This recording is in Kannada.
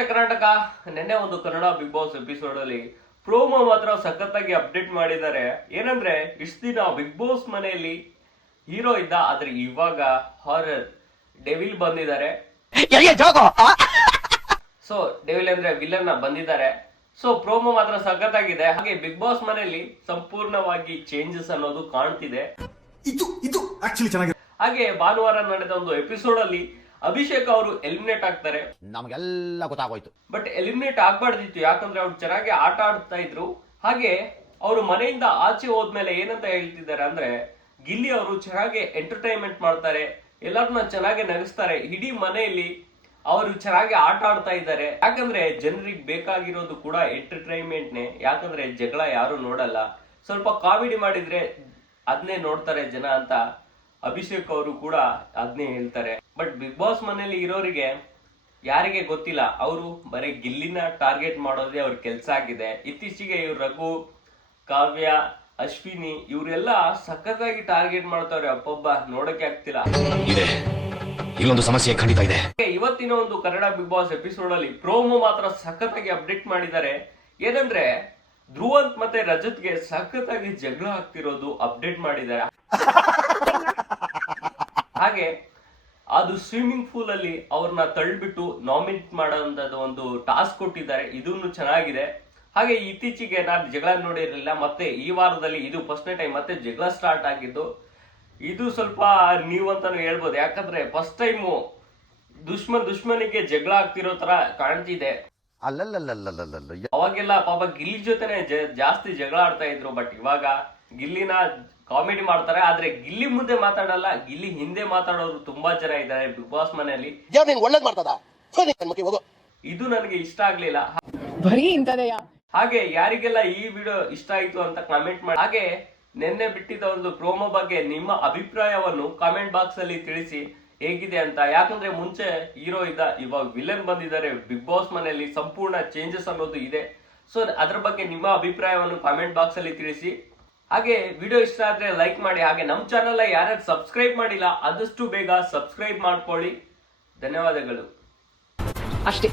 ನಮಸ್ತೆ ಕರ್ನಾಟಕ. ನಿನ್ನೆ ಒಂದು ಕನ್ನಡ ಬಿಗ್ ಬಾಸ್ ಎಪಿಸೋಡ್ ಅಲ್ಲಿ ಪ್ರೋಮೋ ಮಾತ್ರ ಸಖತ್ತಾಗಿ ಅಪ್ಡೇಟ್ ಮಾಡಿದ್ದಾರೆ. ಏನಂದ್ರೆ ಇಷ್ಟು ದಿನ ಬಿಗ್ ಬಾಸ್ ಮನೆಯಲ್ಲಿ ಹೀರೋ ಇದ್ದ ಆದ್ರೆ ಇವಾಗ ಹಾರರ್ ಡೆವಿಲ್ ಬಂದಿದ್ದಾರೆ. ಸೊ ಡೆವಿಲ್ ಅಂದ್ರೆ ವಿಲನ್ ಬಂದಿದ್ದಾರೆ. ಸೊ ಪ್ರೋಮೋ ಮಾತ್ರ ಸಖತ್ತಾಗಿದೆ. ಹಾಗೆ ಬಿಗ್ ಬಾಸ್ ಮನೆಯಲ್ಲಿ ಸಂಪೂರ್ಣವಾಗಿ ಚೇಂಜಸ್ ಅನ್ನೋದು ಕಾಣ್ತಿದೆ. ಇದು ಇದು ಆಕ್ಚುಲಿ ಚೆನ್ನಾಗಿದೆ ಹಾಗೆ ಭಾನುವಾರ ನಡೆದ ಒಂದು ಎಪಿಸೋಡ್ ಅಲ್ಲಿ ಅಭಿಷೇಕ್ ಅವರು ಎಲಿಮಿನೇಟ್ ಆಗ್ತಾರೆ. ನಮಗೆಲ್ಲ ಗೊತ್ತಾಗೋಯ್ತು. ಬಟ್ ಎಲಿಮಿನೇಟ್ ಆಗ್ಬಾರ್ದಿತ್ತು ಯಾಕಂದ್ರೆ ಅವ್ರು ಚೆನ್ನಾಗಿ ಆಟ ಆಡ್ತಾ ಇದ್ರು. ಹಾಗೆ ಅವರು ಮನೆಯಿಂದ ಆಚೆ ಹೋದ್ಮೇಲೆ ಏನಂತ ಹೇಳ್ತಿದ್ದಾರೆ ಅಂದ್ರೆ ಗಿಲ್ಲಿ ಅವರು ಚೆನ್ನಾಗಿ ಎಂಟರ್ಟೈನ್ಮೆಂಟ್ ಮಾಡ್ತಾರೆ ಎಲ್ಲರನ್ನ ಚೆನ್ನಾಗಿ ನಗಿಸ್ತಾರೆ. ಇಡೀ ಮನೆಯಲ್ಲಿ ಅವರು ಚೆನ್ನಾಗಿ ಆಟ ಆಡ್ತಾ ಇದ್ದಾರೆ. ಯಾಕಂದ್ರೆ ಜನರಿಗೆ ಬೇಕಾಗಿರೋದು ಕೂಡ ಎಂಟರ್ಟೈನ್ಮೆಂಟ್ನೇ ಯಾಕಂದ್ರೆ ಜಗಳ ಯಾರು ನೋಡಲ್ಲ. ಸ್ವಲ್ಪ ಕಾಮಿಡಿ ಮಾಡಿದ್ರೆ ಅದನ್ನೇ ನೋಡ್ತಾರೆ ಜನ ಅಂತ ಅಭಿಷೇಕ್ ಅವರು ಕೂಡ ಅದನ್ನೇ ಹೇಳ್ತಾರೆ. ಬಟ್ ಬಿಗ್ ಬಾಸ್ ಮನೇಲಿ ಇರೋರಿಗೆ ಯಾರಿಗೆ ಗೊತ್ತಿಲ್ಲ ಅವರು ಬರೀ ಗಿಲ್ಲಿನ ಟಾರ್ಗೆಟ್ ಮಾಡೋದೇ ಅವ್ರ ಕೆಲಸ ಆಗಿದೆ. ಇತ್ತೀಚೆಗೆ ಇವ್ರು ರಘು ಕಾವ್ಯ ಅಶ್ವಿನಿ ಇವರೆಲ್ಲ ಸಖತ್ತಾಗಿ ಟಾರ್ಗೆಟ್ ಮಾಡ್ತಾವ್ರೆ ಅಪ್ಪೊಬ್ಬ ನೋಡಕ್ಕೆ ಆಗ್ತಿಲ್ಲ. ಇದೆ. ಇಲ್ಲೊಂದು ಸಮಸ್ಯೆ ಖಂಡಿತ ಇದೆ. ಇವತ್ತಿನ ಒಂದು ಕನ್ನಡ ಬಿಗ್ ಬಾಸ್ ಎಪಿಸೋಡ್ ಅಲ್ಲಿ ಪ್ರೋಮೋ ಮಾತ್ರ ಸಖತ್ತಾಗಿ ಅಪ್ಡೇಟ್ ಮಾಡಿದ್ದಾರೆ. ಏನಂದ್ರೆ ಧ್ರುವಂತ್ ಮತ್ತೆ ರಜತ್ಗೆ ಸಖತ್ತಾಗಿ ಜಗಳ ಆಗ್ತಿರೋದು ಅಪ್ಡೇಟ್ ಮಾಡಿದ್ದಾರೆ. ಹಾಗೆ ಅದು ಸ್ವಿಮ್ಮಿಂಗ್ ಪೂಲ್ ಅಲ್ಲಿ ಅವ್ರನ್ನ ತಳ್ಳಿಬಿಟ್ಟು ನಾಮಿನೇಟ್ ಮಾಡೋಂಥದ್ದು ಒಂದು ಟಾಸ್ಕ್ ಕೊಟ್ಟಿದ್ದಾರೆ. ಇದನ್ನು ಚೆನ್ನಾಗಿದೆ. ಹಾಗೆ ಇತ್ತೀಚೆಗೆ ನಾನು ಜಗಳ ನೋಡಿರಲಿಲ್ಲ, ಮತ್ತೆ ಈ ವಾರದಲ್ಲಿ ಇದು ಫಸ್ಟ್ನೇ ಟೈಮ್ ಮತ್ತೆ ಜಗಳ ಸ್ಟಾರ್ಟ್ ಆಗಿದ್ದು, ಇದು ಸ್ವಲ್ಪ ನೀವು ಅಂತಾನು ಹೇಳ್ಬೋದು. ಯಾಕಂದ್ರೆ ಫಸ್ಟ್ ಟೈಮು ದುಶ್ಮನ್ ದುಶ್ಮನಿಗೆ ಜಗಳ ಆಗ್ತಿರೋ ತರ ಕಾಣ್ತಿದೆ. ಅಲ್ಲಲ್ಲಲ್ಲಲ್ಲಲ್ಲ ಅವಾಗೆಲ್ಲ ಪಾಪ ಗಿಲ್ಲಿ ಜೊತೆನೆ ಜಾಸ್ತಿ ಜಗಳ ಆಡ್ತಾ ಇದ್ರು ಬಟ್ ಇವಾಗ ಗಿಲ್ಲಿನ ಕಾಮಿಡಿ ಮಾಡ್ತಾರೆ ಆದ್ರೆ ಗಿಲ್ಲಿ ಮುಂದೆ ಮಾತಾಡಲ್ಲ ಗಿಲ್ಲಿ ಹಿಂದೆ ಮಾತಾಡೋರು ತುಂಬಾ ಜನ ಇದ್ದಾರೆ ಬಿಗ್ ಬಾಸ್ ಮನೆಯಲ್ಲಿ. ಒಳ್ಳೇದ್ ಮಾಡ್ತದ? ಮುಖಿ ಹೋಗು. ಇದು ನನಗೆ ಇಷ್ಟ ಆಗ್ಲಿಲ್ಲ. ಬರೀ ಹಾಗೆ ಯಾರಿಗೆಲ್ಲ ಈ ವಿಡಿಯೋ ಇಷ್ಟ ಆಯ್ತು ಅಂತ ಕಾಮೆಂಟ್ ಮಾಡಿ ಹಾಗೆ ನಿನ್ನೆ ಬಿಟ್ಟಿದ್ದ ಒಂದು ಪ್ರೋಮೋ ಬಗ್ಗೆ ನಿಮ್ಮ ಅಭಿಪ್ರಾಯವನ್ನು ಕಾಮೆಂಟ್ ಬಾಕ್ಸ್ ಅಲ್ಲಿ ತಿಳಿಸಿ ಹೇಗಿದೆ ಅಂತ. ಯಾಕಂದ್ರೆ ಮುಂಚೆ ಹೀರೋ ಇದ್ದ ಇವಾಗ ವಿಲನ್ ಬಂದಿದ್ದಾರೆ ಬಿಗ್ ಬಾಸ್ ಮನೆಯಲ್ಲಿ ಸಂಪೂರ್ಣ ಚೇಂಜಸ್ ಅನ್ನೋದು ಇದೆ. ಸೊ ಅದ್ರ ಬಗ್ಗೆ ನಿಮ್ಮ ಅಭಿಪ್ರಾಯವನ್ನು ಕಾಮೆಂಟ್ ಬಾಕ್ಸ್ ಅಲ್ಲಿ ತಿಳಿಸಿ. ಹಾಗೆ ವಿಡಿಯೋ ಇಷ್ಟ ಆದ್ರೆ ಲೈಕ್ ಮಾಡಿ. ಹಾಗೆ ನಮ್ಮ ಚಾನಲ್ ಯಾರು ಸಬ್ಸ್ಕ್ರೈಬ್ ಮಾಡಿಲ್ಲ, ಆದಷ್ಟು ಬೇಗ ಸಬ್ಸ್ಕ್ರೈಬ್ ಮಾಡ್ಕೊಳ್ಳಿ. ಧನ್ಯವಾದಗಳು. ಅಷ್ಟೇ.